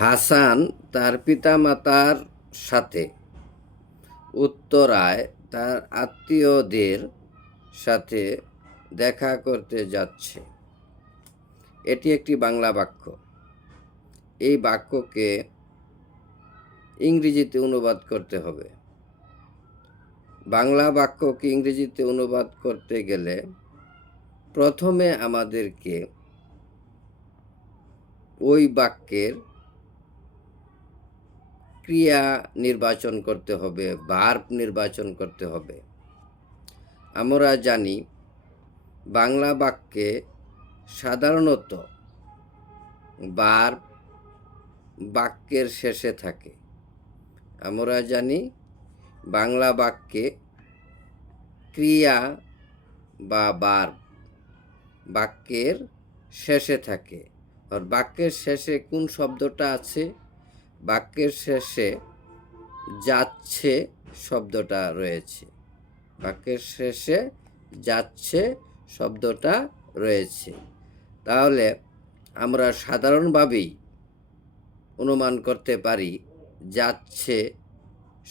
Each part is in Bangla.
হাসান তার পিতামাতার সাথে উত্তরায় তার আত্মীয়দের সাথে দেখা করতে যাচ্ছে। এটি একটি বাংলা বাক্য। এই বাক্যকে ইংরেজিতে অনুবাদ করতে হবে। বাংলা বাক্যকে ইংরেজিতে অনুবাদ করতে গেলে প্রথমে আমাদেরকে ওই বাক্যের ক্রিয়া নির্বাচন করতে হবে, ভার্ব নির্বাচন করতে হবে। আমরা জানি বাংলা বাক্যে সাধারণত ভার্ব বাক্যের শেষে থাকে। আমরা জানি বাংলা বাক্যে ক্রিয়া বা ভার্ব বাক্যের শেষে থাকে। আর বাক্যের শেষে কোন শব্দটা আছে? বাক্যের শেষে যাচ্ছে শব্দটা রয়েছে। বাক্যের শেষে যাচ্ছে শব্দটা রয়েছে। তাহলে আমরা সাধারণভাবেই অনুমান করতে পারি যাচ্ছে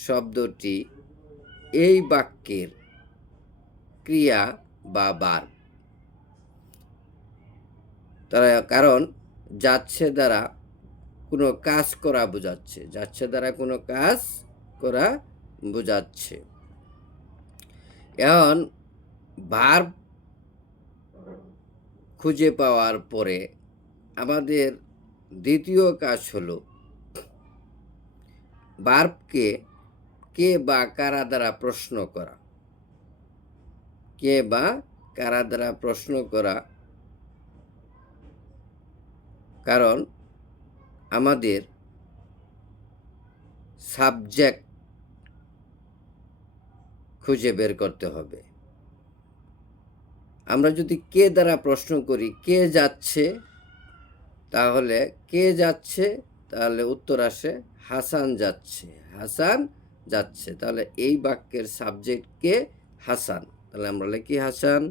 শব্দটি এই বাক্যের ক্রিয়া বা ভার্ব। কারণ যাচ্ছে দ্বারা কোনো কাজ করা বোঝাচ্ছে। যাচ্ছে দ্বারা কোনো কাজ করা বোঝাচ্ছে। এখন ভার্ব খুঁজে পাওয়ার পরে আমাদের দ্বিতীয় কাজ হলো ভার্বকে কে বা কারা দ্বারা প্রশ্ন করা। কে বা কারা দ্বারা প্রশ্ন করা। কারণ আমাদের সাবজেক্ট খুঁজে বের করতে হবে। আমরা যদি কে দ্বারা প্রশ্ন করি কে যাচ্ছে, তাহলে কে যাচ্ছে, তাহলে উত্তর আসে হাসান যাচ্ছে। হাসান যাচ্ছে। তাহলে এই বাক্যের সাবজেক্ট কে? হাসান। তাহলে আমরা লিখি হাসান।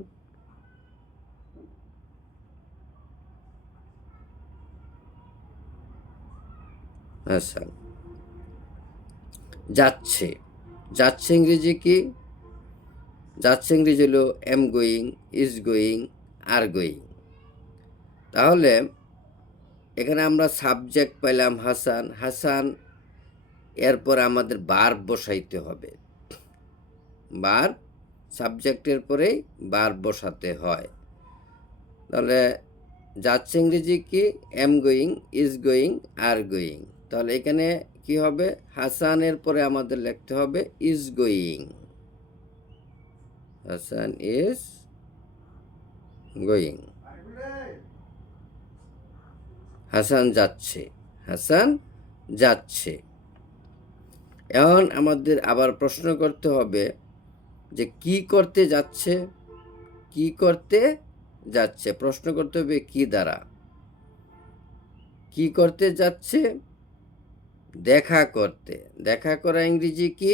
হাসান যাচ্ছে। যাচ্ছে ইংরেজি কি? যাচ্ছে ইংরেজি হলো am going, is going, are going. তাহলে এখানে আমরা সাবজেক্ট পাইলাম হাসান। হাসান এরপর আমাদের ভার্ব বসাইতে হবে। ভার্ব সাবজেক্টের পরেই ভার্ব বসাতে হয়। তাহলে যাচ্ছে ইংরেজি কি? Am going, is going, are going. তাহলে এখানে কি হবে? হাসানের পরে আমাদের লিখতে হবে is going. Hasan is going. Hasan যাচ্ছে। হাসান যাচ্ছে। এখন আমাদের আবার প্রশ্ন করতে হবে যে কি করতে যাচ্ছে? কি করতে যাচ্ছে? প্রশ্ন করতে হবে কি দ্বারা? কি করতে যাচ্ছে? দেখা করতে। দেখা করা ইংরেজি কি?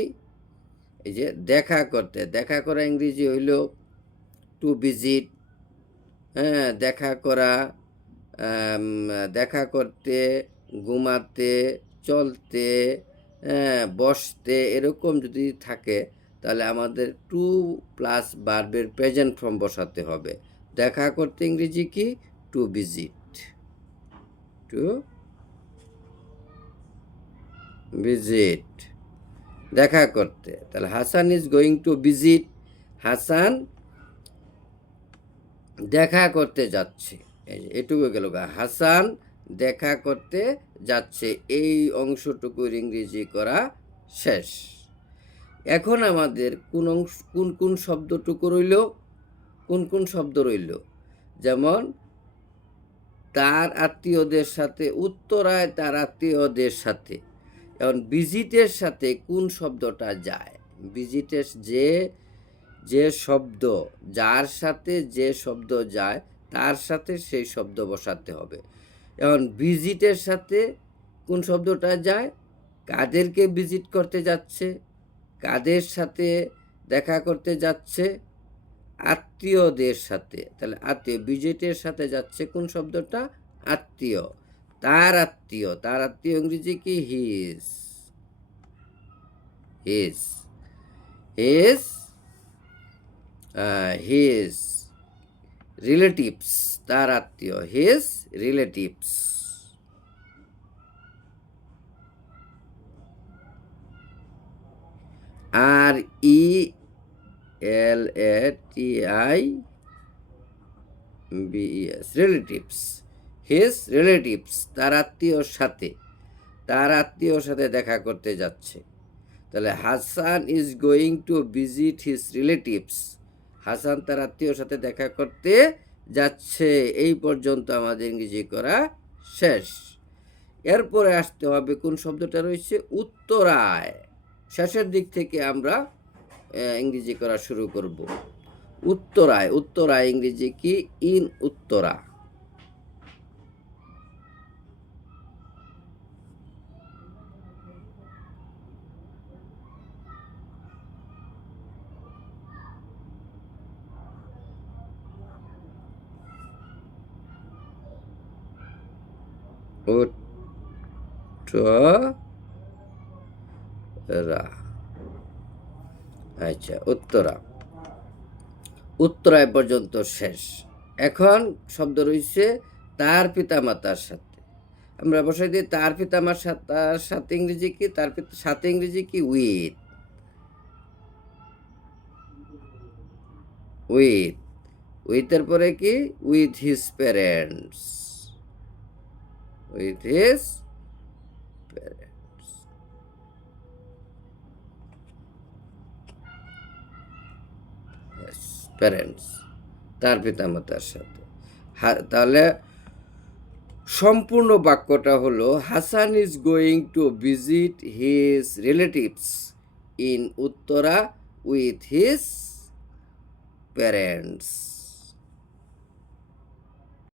এই যে দেখা করতে। দেখা করা ইংরেজি হইল টু ভিজিট। হ্যাঁ, দেখা করা, দেখা করতে, ঘুমাতে, চলতে, বসতে, এরকম যদি থাকে তাহলে আমাদের টু প্লাস ভার্বের প্রেজেন্ট ফর্ম বসাতে হবে। দেখা করতে ইংরেজি কি? To visit. টু ভিজিট, দেখা করতে। তাহলে Hasan is going to visit. Hasan দেখা করতে যাচ্ছে। এটুকু গেল। হাসান দেখা করতে যাচ্ছে। এই অংশটুকুর ইংরেজি করা শেষ। এখন আমাদের কোন কোন শব্দটুকু রইল? কোন কোন শব্দ রইল? যেমন তার আত্মীয়দের সাথে, উত্তরায় তার আত্মীয়দের সাথে। এখন ভিজিটের সাথে কোন শব্দটা যায়? ভিজিটের যে শব্দ, যার সাথে যে শব্দ যায় তার সাথে সেই শব্দ বসাতে হবে। এখন ভিজিটের সাথে কোন শব্দটা যায়? কাদেরকে ভিজিট করতে যাচ্ছে? কাদের সাথে দেখা করতে যাচ্ছে? আত্মীয়দের সাথে। তাহলে আত্মীয়, ভিজিটের সাথে যাচ্ছে কোন শব্দটা? আত্মীয়। তার আত্মীয়, তার আত্মীয় ইংরেজি কি? His. His his his relatives, তার আত্মীয়, his relatives. R E L A T I V S, relatives, his relatives, তার আত্মীয়র সাথে, তার আত্মীয়র সাথে দেখা করতে যাচ্ছে। তাহলে Hasan is going to visit his relatives, Hasan তার আত্মীয়র সাথে দেখা করতে যাচ্ছে। এই পর্যন্ত আমাদের ইংরেজি করা শেষ। এরপরে আসতে হবে কোন শব্দটা রয়েছে? উত্তরায়। শেষের দিক থেকে আমরা ইংরেজি করা শুরু করব। উত্তরায়, উত্তরায় ইংরেজি কি? ইন উত্তরা। উত্তরা, আচ্ছা উত্তরা, উত্তরায় পর্যন্ত শেষ। এখন শব্দ রয়েছে তার পিতামাতার সাথে। আমরা বসাই দিই তার পিতামাতার সাথে ইংরেজি কি? তার সাথে ইংরেজি কি? উইথ। উইথ, উইথের পরে কি? With his parents. With his parents, parents, তার পিতামাতার সাথে। তাহলে সম্পূর্ণ বাক্যটা হলো Hasan is going to visit his relatives in Uttara with his parents.